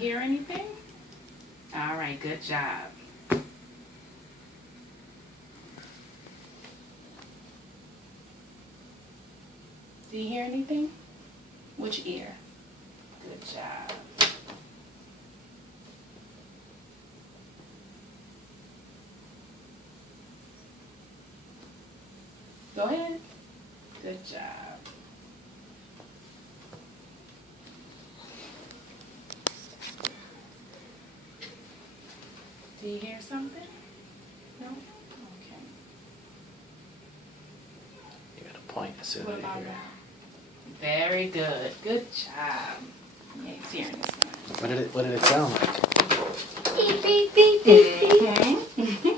hear anything? All right, good job. Do you hear anything? Which ear? Good job. Go ahead. Good job. Do you hear something? No? Okay. You gotta point as soon What as you about hear it. now? Very good. Good job. Yeah, he's hearing this one. What did it sound like? Beep, beep, beep, beep, beep.